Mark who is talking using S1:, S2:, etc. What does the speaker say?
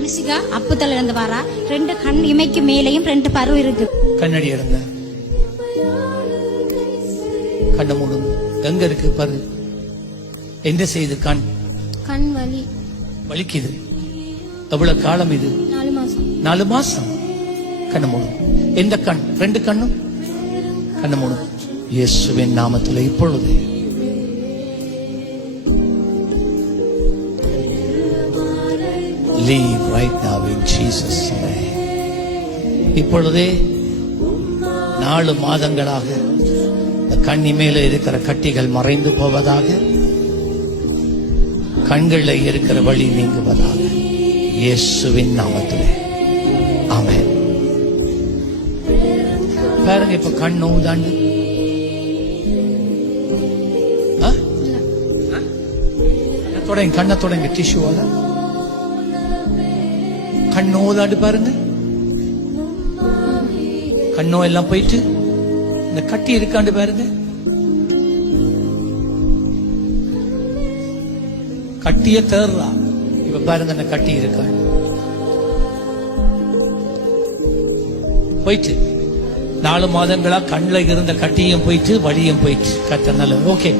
S1: தனுஷிகா அப்புத்தல இருந்து வரா ரெண்டு கண் இமைக்கு மேலேயும் ரெண்டு பரு இருக்கு.
S2: கண்ணடி இருங்க கண்ணை மூடுங்க எங்க இருக்கு பாரு? என்ன செய்யுது கண்?
S1: கண் வலி.
S2: வலிக்குது. எவ்வளவு காலம் இது?
S1: நாலு மாசம்.
S2: நாலு மாசம். கண்ணு மூடும் எந்த கண்? ரெண்டு கண்ணும்? கண்ணு மூடும் இயேசுவின் நாமத்தில் இப்பொழுது. Now in Jesus name. இப்பொழுதே நாலு மாதங்களாக இந்த கண்ணி மேல இருக்கிற கட்டிகள் மறைந்து போவதாக கண்களில் இருக்கிற வழி நீங்குவதாக இயேசுவின் நாமத்திலே. ஆமென். பாருங்க இப்ப கண்? கண்ணை தொடங்க கண்ணை தொடங்க டிஷ்யூவால கண்ணோதாண்டு பாருங்க. கண்ணோ எல்லாம் போயிட்டு இந்த கட்டி இருக்காண்டு பாருங்க. கட்டிய தேர்றா. இப்ப பாருங்க இந்த கட்டி இருக்காண்டு போயிட்டு நாலு மாதங்களா கண்ணில் இருந்த கட்டியும் போயிட்டு வழியும் போயிட்டு கத்த ஓகே